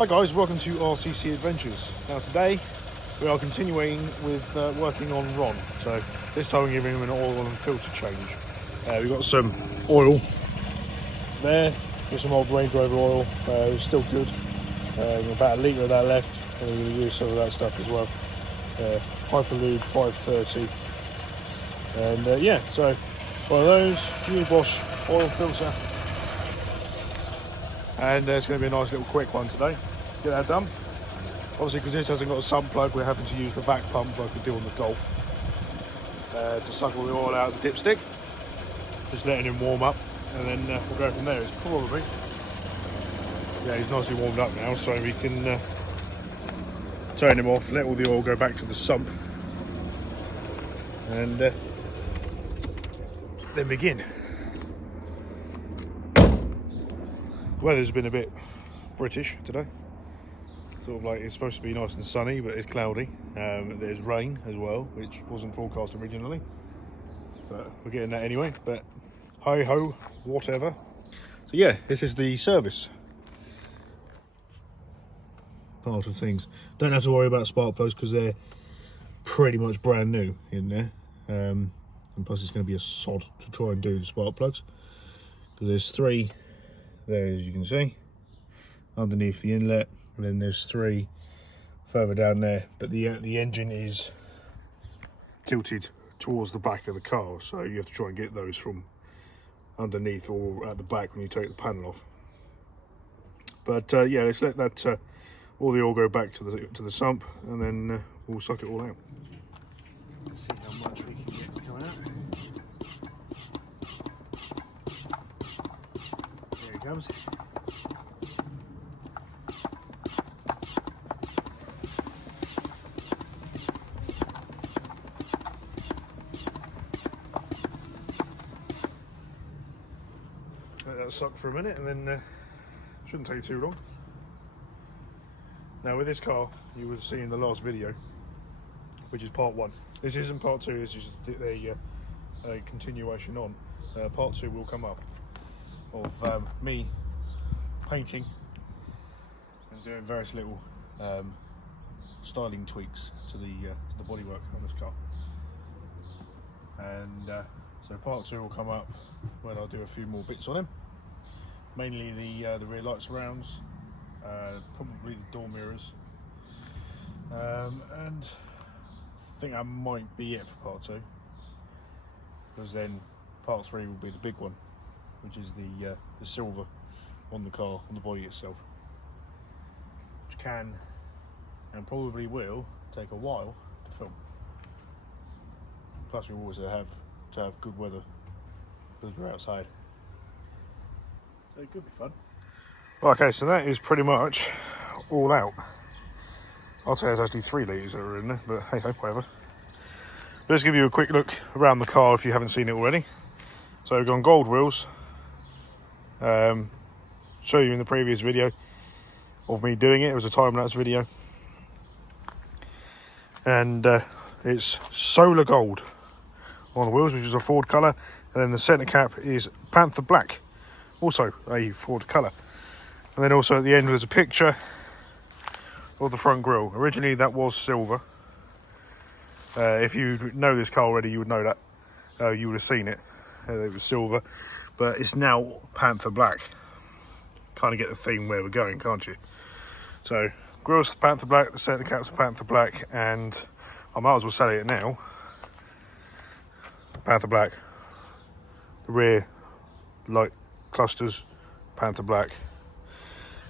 Hi guys, welcome to RCC Adventures. Now today we are continuing with working on Ron. So this time we're giving him an oil and filter change. We've got some oil there, with some old Range Rover oil, it's still good. About a litre of that left, and we're going to use some of that stuff as well. Hyperlube 530. And yeah, so one of those, new Bosch oil filter. And it's going to be a nice little quick one today. Get that done. Obviously, because this hasn't got a sump plug, we're having to use the back pump like we do on the Golf to suck all the oil out of the dipstick. Just letting him warm up, and then we'll go from there. It's probably, yeah, he's nicely warmed up now, so we can turn him off, let all the oil go back to the sump, and then begin. The weather's been a bit British today. Sort of like it's supposed to be nice and sunny, but it's cloudy. There's rain as well, which wasn't forecast originally, but we're getting that anyway. But hi ho, whatever. So yeah, this is the service part of things. Don't have to worry about spark plugs because they're pretty much brand new in there. And plus it's going to be a sod to try and do the spark plugs, because there's three there, as you can see, underneath the inlet, and then there's three further down there, but the engine is tilted towards the back of the car, so you have to try and get those from underneath or at the back when you take the panel off. But yeah, let's let that all the oil go back to the sump, and then we'll suck it all out. Let's see how much we can get coming out. There it comes. Let that suck for a minute, and then shouldn't take too long. Now with this car, you would have seen in the last video, which is part one. This isn't part two, this is just a continuation on. Part two will come up of me painting and doing various little styling tweaks to the bodywork on this car. And so part two will come up when I'll do a few more bits on him. Mainly the rear light surrounds, probably the door mirrors, and I think that might be it for part two, because then part three will be the big one, which is the silver on the car, on the body itself, which can and probably will take a while to film. Plus we always have to have good weather because we're outside, so it could be fun. Okay, so that is pretty much all out. I'll say there's actually 3 litres that are in there, but hey ho, whatever. Let's give you a quick look around the car if you haven't seen it already. So we've gone gold wheels. Show you in the previous video of me doing it. It was a time-lapse video. And it's solar gold on the wheels, which is a Ford colour. And then the centre cap is Panther Black, also a Ford colour. And then also at the end there's a picture of the front grille. Originally that was silver. If you know this car already, you would know that. You would have seen it. It was silver, but it's now Panther Black. Kind of get the theme where we're going, can't you? So grille's Panther Black, the centre cap's Panther Black, and I might as well say it now. Panther Black. The rear light clusters, Panther Black.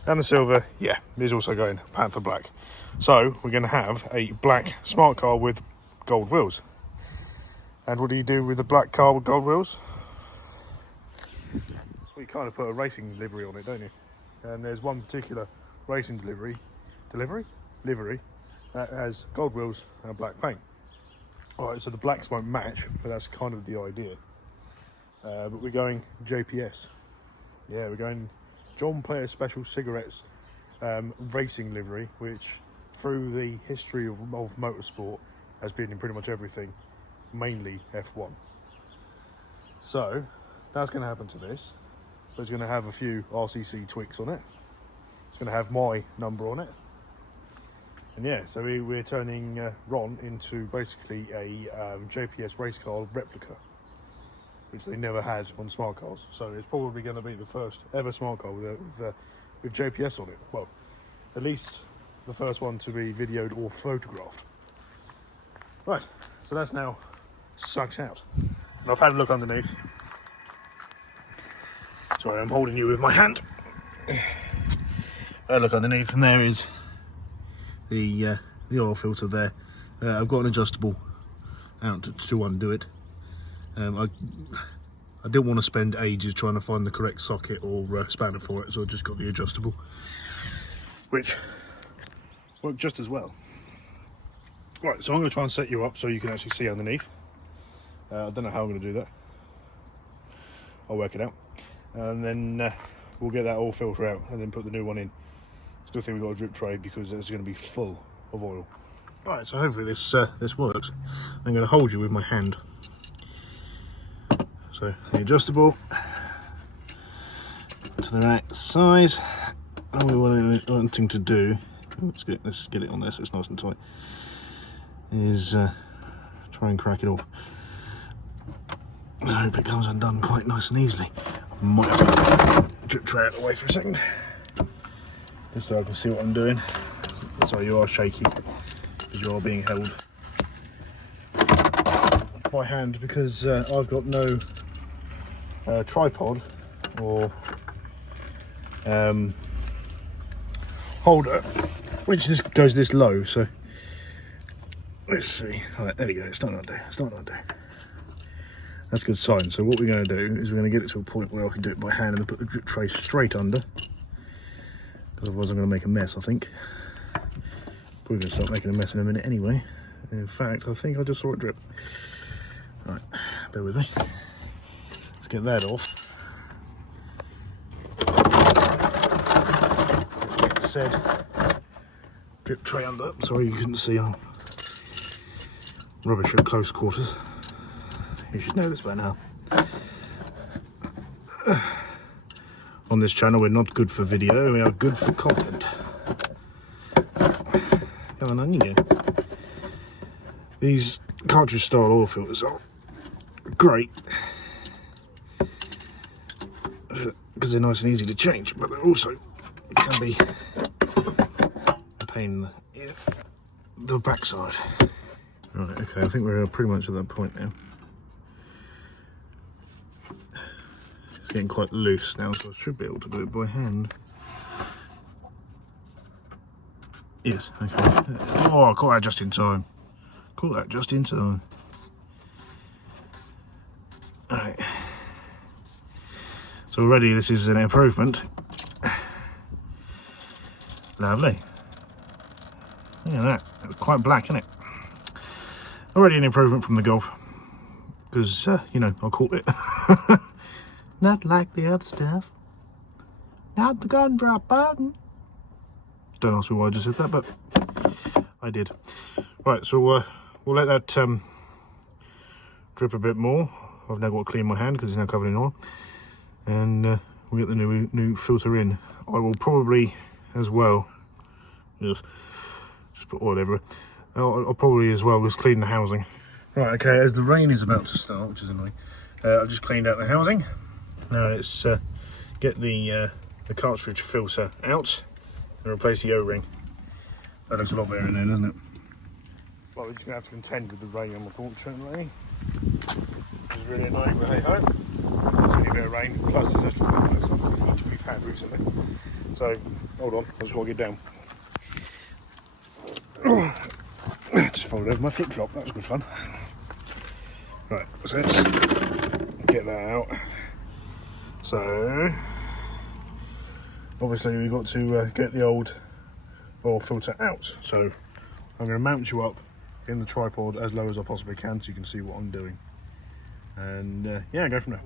And the silver, yeah, is also going Panther Black. So we're going to have a black smart car with gold wheels. And what do you do with a black car with gold wheels? Well, you kind of put a racing livery on it, don't you? And there's one particular racing livery that has gold wheels and black paint. Alright, so the blacks won't match, but that's kind of the idea. But we're going JPS. Yeah, we're going John Player Special Cigarettes racing livery, which through the history of motorsport has been in pretty much everything, mainly F1. So that's going to happen to this, but it's going to have a few RCC tweaks on it. It's going to have my number on it. And yeah, so we're turning Ron into basically a JPS race car replica, which they never had on smart cars. So it's probably going to be the first ever smart car with JPS on it. Well, at least the first one to be videoed or photographed. Right, so that's now sucked out. And I've had a look underneath. Sorry, I'm holding you with my hand. I look underneath, and there is the oil filter there. I've got an adjustable out to undo it. I didn't want to spend ages trying to find the correct socket or spanner for it, so I just got the adjustable, which worked just as well. Right, so I'm going to try and set you up so you can actually see underneath. I don't know how I'm going to do that. I'll work it out, and then we'll get that oil filter out and then put the new one in. It's a good thing we've got a drip tray because it's going to be full of oil. Right, so hopefully this works. I'm going to hold you with my hand. So the adjustable to the right size. All we're wanting to do, let's get it on there so it's nice and tight, is try and crack it off. I hope it comes undone quite nice and easily. Might have to get the drip tray out of the way for a second, just so I can see what I'm doing. So you are shaky because you are being held by hand, because I've got no tripod or holder which goes this low. So let's see. Right, there we go. It's starting to undo. That's a good sign. So what we're going to do is we're going to get it to a point where I can do it by hand and then put the drip tray straight under, because otherwise I'm going to make a mess, I think. Probably going to start making a mess in a minute anyway. In fact, I think I just saw it drip. Right, bear with me. Let's get that off. Let's get the said drip tray under. Sorry you couldn't see, I'm rubbish at close quarters. You should know this by now. On this channel, we're not good for video, we are good for content. Come on you go. These cartridge style oil filters are great because they're nice and easy to change, but they also can be a pain in the backside. Right, okay, I think we're pretty much at that point now. It's getting quite loose now, so I should be able to do it by hand. Yes, okay. Oh, I caught that just in time. Alright. So already this is an improvement. Lovely. Look at that. It was quite black, isn't it? Already an improvement from the Golf. Because, you know, I caught it. Not like the other stuff. Not the gun drop button. Don't ask me why I just said that, but I did. Right, so we'll let that drip a bit more. I've now got to clean my hand because it's now covered in oil. And we'll get the new filter in. I will probably as well, just put oil everywhere. I'll probably as well just clean the housing. Right, okay, as the rain is about to start, which is annoying, I've just cleaned out the housing. Now let's get the cartridge filter out and replace the O-ring. That looks a lot better in there, doesn't it? Well, we're just going to have to contend with the rain, unfortunately. It's really annoying, but hey ho. It's only a bit of rain, plus there's actually a bit of heat we've had recently. So, hold on, I've just got to get down. Just folded over my flip-flop, that was good fun. Right, so let's get that out. So, obviously we've got to get the old oil filter out. So, I'm going to mount you up in the tripod as low as I possibly can so you can see what I'm doing. And yeah, go from there.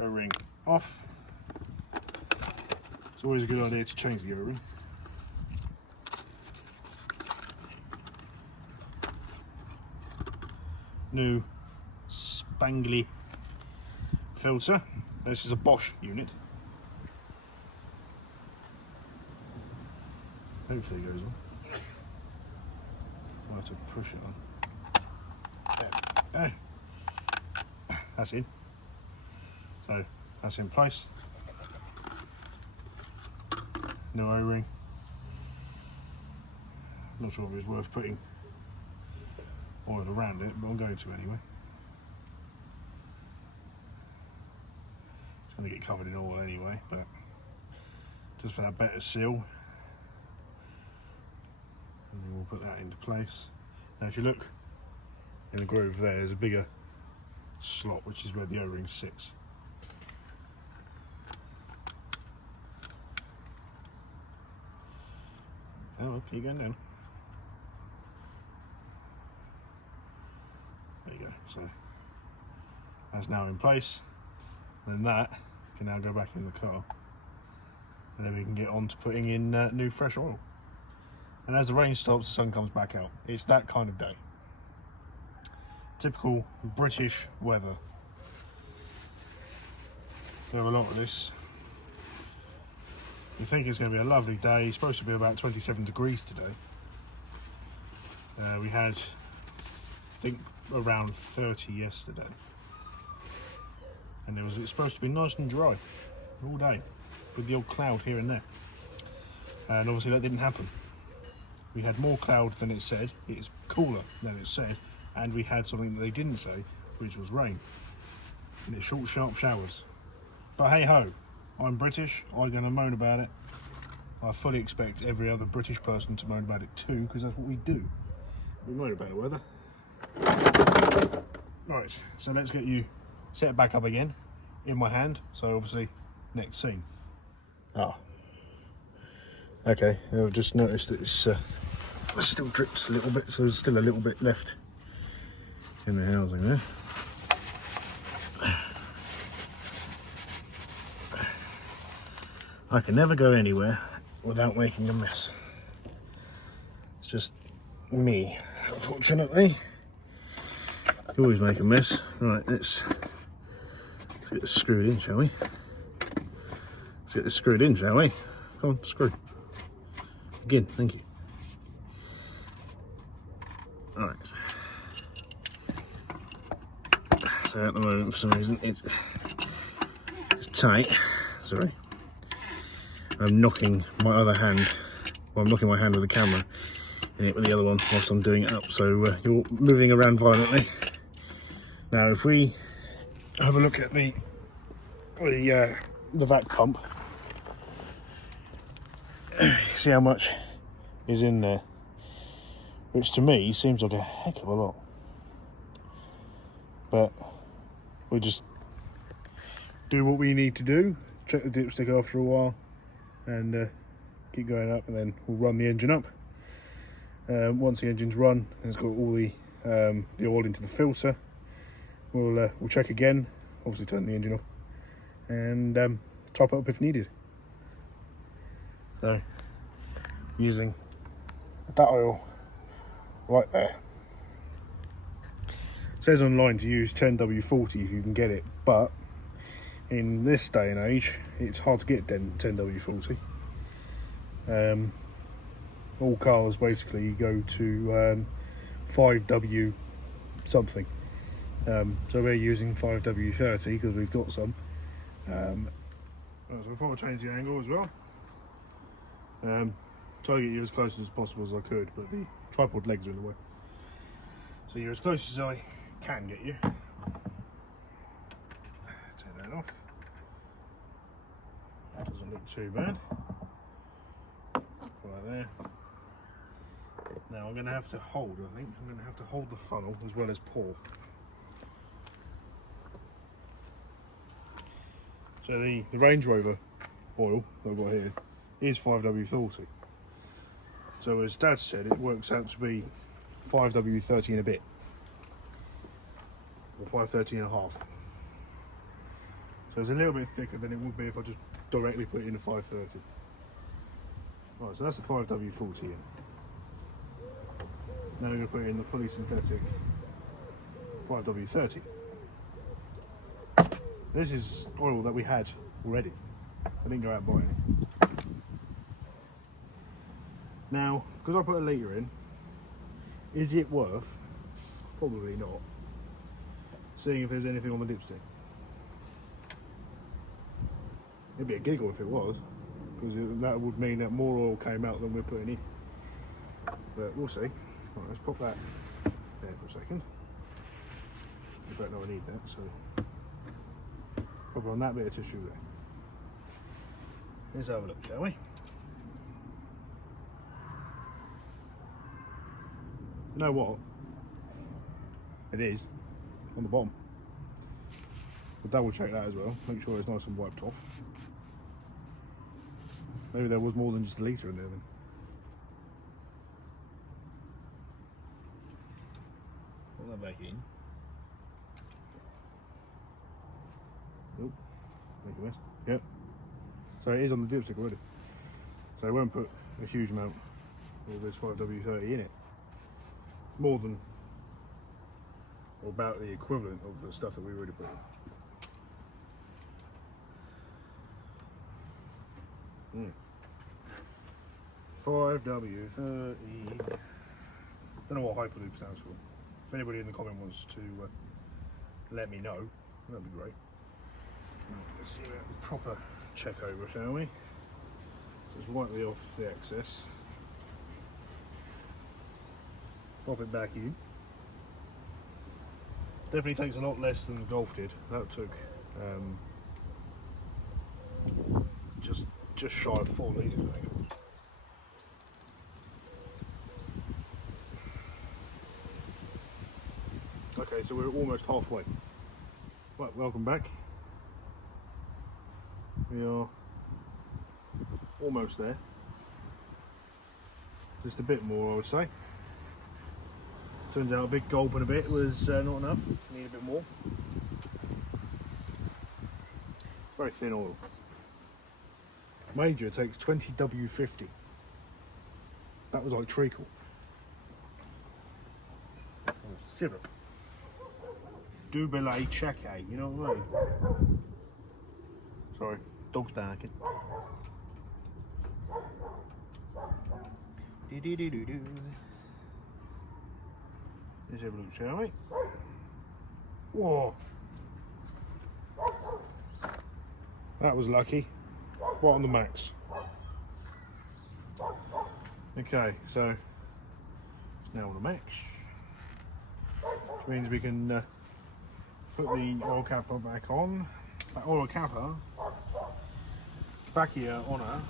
O-ring off. It's always a good idea to change the O-ring. New spangly filter. This is a Bosch unit. Hopefully it goes on. I'll have to push it on. That's in. So that's in place. No O-ring. Not sure if it's worth putting oil around it, but I'm going to anyway. It's going to get covered in oil anyway, but just for that better seal. And then we'll put that into place. Now if you look in the groove there's a bigger slot, which is where the O-ring sits. Oh, keep going down. There you go. So that's now in place. And then that can now go back in the car. And then we can get on to putting in new fresh oil. And as the rain stops, the sun comes back out. It's that kind of day. Typical British weather. We have a lot of this. You think it's going to be a lovely day. It's supposed to be about 27 degrees today. We had, I think, around 30 yesterday. And it's supposed to be nice and dry all day, with the old cloud here and there. And obviously that didn't happen. We had more cloud than it said. It's cooler than it said. And we had something that they didn't say, which was rain. And it's short, sharp showers. But hey ho, I'm British, I'm going to moan about it. I fully expect every other British person to moan about it too, because that's what we do. We moan about the weather. Right, so let's get you set back up again in my hand. So obviously, next scene. Okay, I've just noticed that it's still dripped a little bit, so there's still a little bit left in the housing there. I can never go anywhere without making a mess. It's just me, unfortunately. I always make a mess. Right, let's get this screwed in, shall we? Let's get this screwed in, shall we? Come on, screw. Again, thank you. Alright. So at the moment, for some reason, it's tight. Sorry. I'm knocking my other hand, well, I'm knocking my hand with the camera in it with the other one whilst I'm doing it up, so you're moving around violently. Now if we have a look at the vac pump, see how much is in there, which to me seems like a heck of a lot, but we'll just do what we need to do, check the dipstick after a while, and keep going up, and then we'll run the engine up. Once the engine's run and it's got all the oil into the filter, we'll check again, obviously turn the engine off, and top it up if needed. So using that oil right there. It says online to use 10W40 if you can get it, but in this day and age it's hard to get 10W40. All cars basically go to 5W something, so we're using 5W30 because we've got some. So before I change the angle as well, try to get you as close as possible as I could, but the tripod legs are in the way, so you're as close as I can get you. Turn that off. That doesn't look too bad. Right there. Now I'm going to have to hold, I think. I'm going to have to hold the funnel as well as pour. So the Range Rover oil that I've got here is 5W40. So as Dad said, it works out to be 5W30 and a bit. Or 530 and a half. So it's a little bit thicker than it would be if I just directly put it in a 530. Right, so that's the 5W40 in. Now we're going to put in the fully synthetic 5W30. This is oil that we had already. I didn't go out buying it. Now, because I put a litre in, is it worth? Probably not. Seeing if there's anything on the dipstick. It'd be a giggle if it was, because that would mean that more oil came out than we're putting in. But we'll see. Right, let's pop that there for a second. In fact, no, I need that, so pop on that bit of tissue there. Let's have a look, shall we? You know what? It is on the bottom. We'll double check that as well. Make sure it's nice and wiped off. Maybe there was more than just a litre in there then. Put that back in. Nope. Make a mess. Yep. So it is on the dipstick already. So I won't put a huge amount of this 5W30 in it. More than, or about the equivalent of the stuff that we already put in. 5W30. Don't know what hyperlube stands for. If anybody in the comment wants to let me know, that'd be great. Let's see a proper check over, shall we? Just wipe off the excess. Pop it back in. Definitely takes a lot less than the Golf did. That took just shy of 4 litres, I think. Okay, so we're almost halfway. Right, welcome back. We are almost there. Just a bit more, I would say. Turns out a big gulp and a bit was not enough. Need a bit more. Very thin oil. Major takes 20 W50. That was like treacle. Syrup. Double check, you know what I mean? Sorry, dog's barking. Do-do-do-do-do. Let's have a look, shall we? Whoa! That was lucky. Right on the max. Okay, so now on the max, which means we can put the oil capper back on. That oil capper back here on her.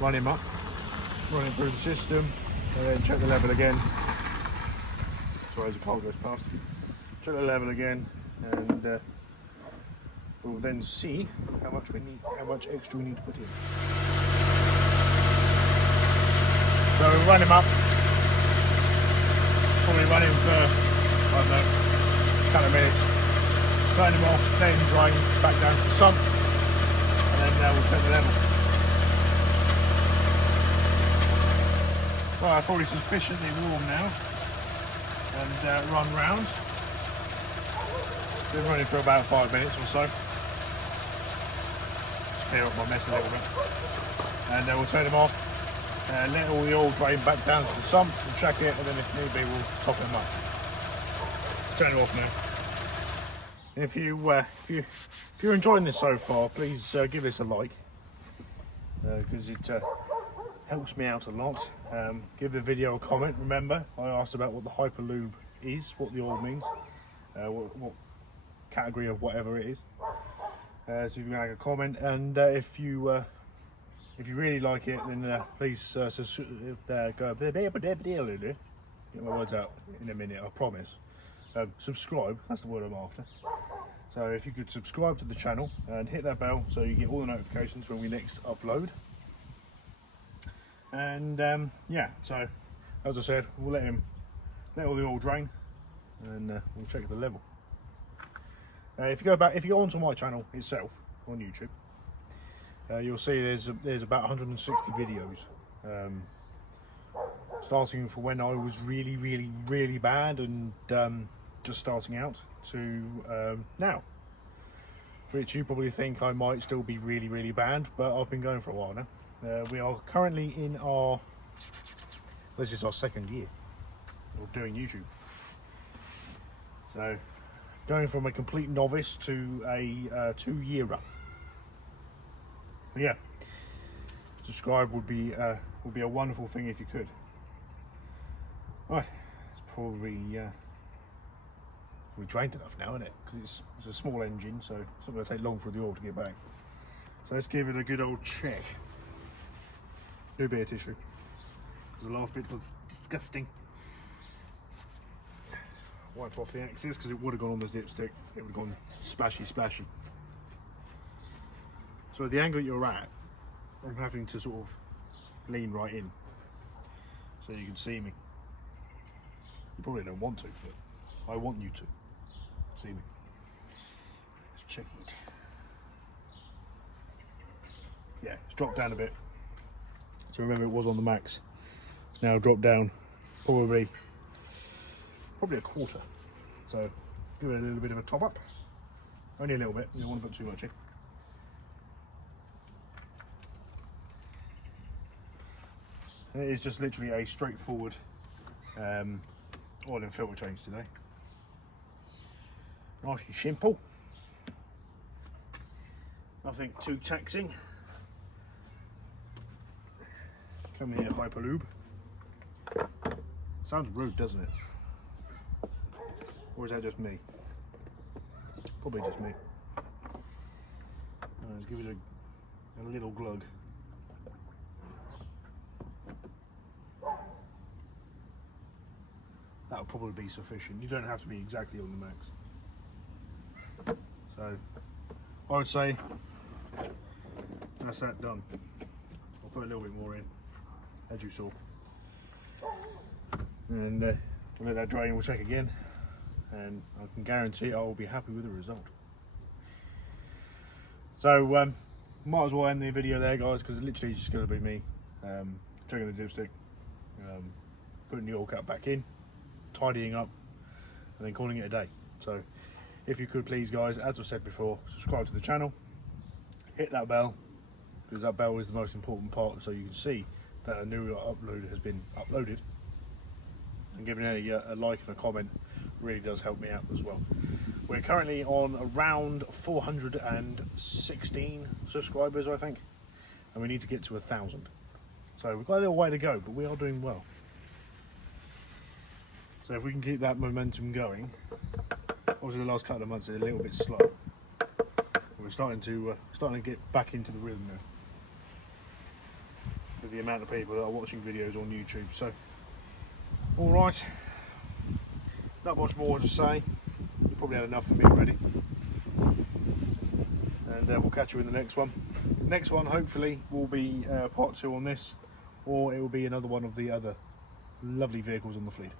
Run him up. Run it through the system, and then check the level again. Sorry, as the car goes past. Check the level again, and we'll then see how much extra we need to put in. So we'll run him up. Probably run him for, I don't know, a couple of minutes. Turn him off, let him drain back down to the sump, and then we'll check the level. Well, that's probably sufficiently warm now, and run round. Been running for about 5 minutes or so. Just clear up my mess a little bit. And then we'll turn him off, and let all the oil drain back down to the sump, and check it, and then if need be, we'll top him up. Let's turn it off now. If you're enjoying this so far, please give this a like, because it helps me out a lot. Give the video a comment. Remember, I asked about what the hyperlube is, what the oil means, what category of whatever it is. So if you can make a comment, and if you really like it, then please go. Get my words out in a minute, I promise. Subscribe. That's the word I'm after. So if you could subscribe to the channel and hit that bell so you get all the notifications when we next upload. And yeah, so as I said, we'll let all the oil drain, and we'll check the level. If you go onto my channel itself on YouTube, you'll see there's about 160 videos, starting from when I was really bad and just starting out to now. which you probably think I might still be really bad, but I've been going for a while now. We are currently in our, this is our second year of doing YouTube. So going from a complete novice to a 2-yearer. Yeah, subscribe would be a wonderful thing if you could. Right, it's probably we drained enough now, isn't it? Because it's a small engine, so it's not going to take long for the oil to get back. So let's give it a good old check. Do a bit of tissue, because the last bit was disgusting. Wipe off the axis, because it would have gone on the dipstick. It would have gone splashy. So at the angle you're at, I'm having to sort of lean right in, so you can see me. You probably don't want to, but I want you to see me. Let's check it. Yeah, it's dropped down a bit. So remember, it was on the max. It's now dropped down probably a quarter. So give it a little bit of a top up. Only a little bit. You don't want to put too much in. And it is just literally a straightforward oil and filter change today. Nice and simple. Nothing too taxing. Come here, hyperlube. Sounds rude, doesn't it? Or is that just me? Probably just me. Let's give it a little glug. That'll probably be sufficient. You don't have to be exactly on the max. So I would say that's that done. I'll put a little bit more in, as you saw, and we'll let that drain. We'll check again, and I can guarantee I will be happy with the result. So might as well end the video there, guys, because it's literally just going to be me checking the dipstick, putting the oil cap back in, tidying up, and then calling it a day. So if you could please, guys, as I've said before, subscribe to the channel, hit that bell, because that bell is the most important part, so you can see that a new upload has been uploaded, and giving a like and a comment really does help me out as well. We're currently on around 416 subscribers, I think, and we need to get to 1,000. So we've got a little way to go, but we are doing well. So if we can keep that momentum going, obviously the last couple of months are a little bit slow. We're starting to get back into the rhythm now, with the amount of people that are watching videos on YouTube. So, all right, not much more to say. You probably had enough for me already, and we'll catch you in the next one. Next one, hopefully, will be part 2 on this, or it will be another one of the other lovely vehicles on the fleet.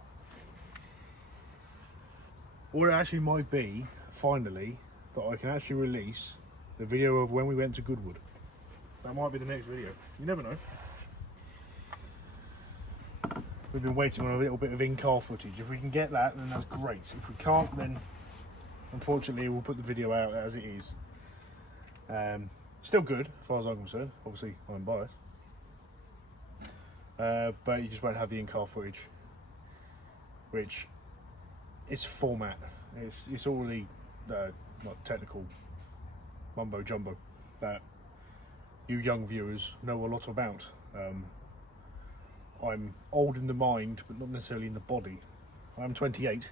Or it actually might be, finally, that I can actually release the video of when we went to Goodwood. That might be the next video. You never know. We've been waiting on a little bit of in-car footage. If we can get that, then that's great. If we can't, then unfortunately we'll put the video out as it is. Still good, as far as I'm concerned. Obviously, I'm biased. But you just won't have the in-car footage, which... it's format. It's all the not technical mumbo jumbo that you young viewers know a lot about. I'm old in the mind, but not necessarily in the body. I'm 28,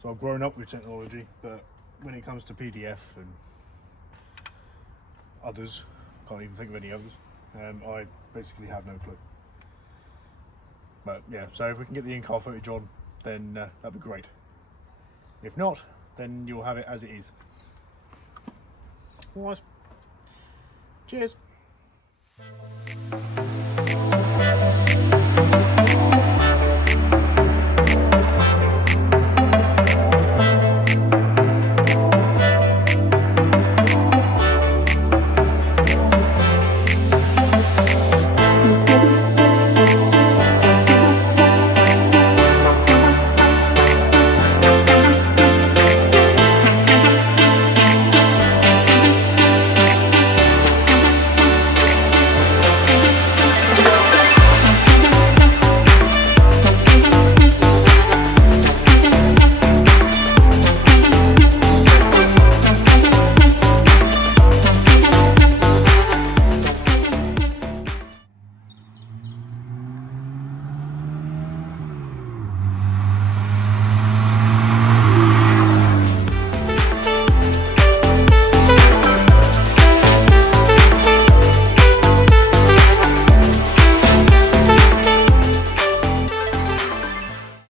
so I've grown up with technology. But when it comes to PDF and others, can't even think of any others. I basically have no clue. But yeah, so if we can get the in-car footage on, then that'd be great. If not, then you'll have it as it is. All right. Cheers.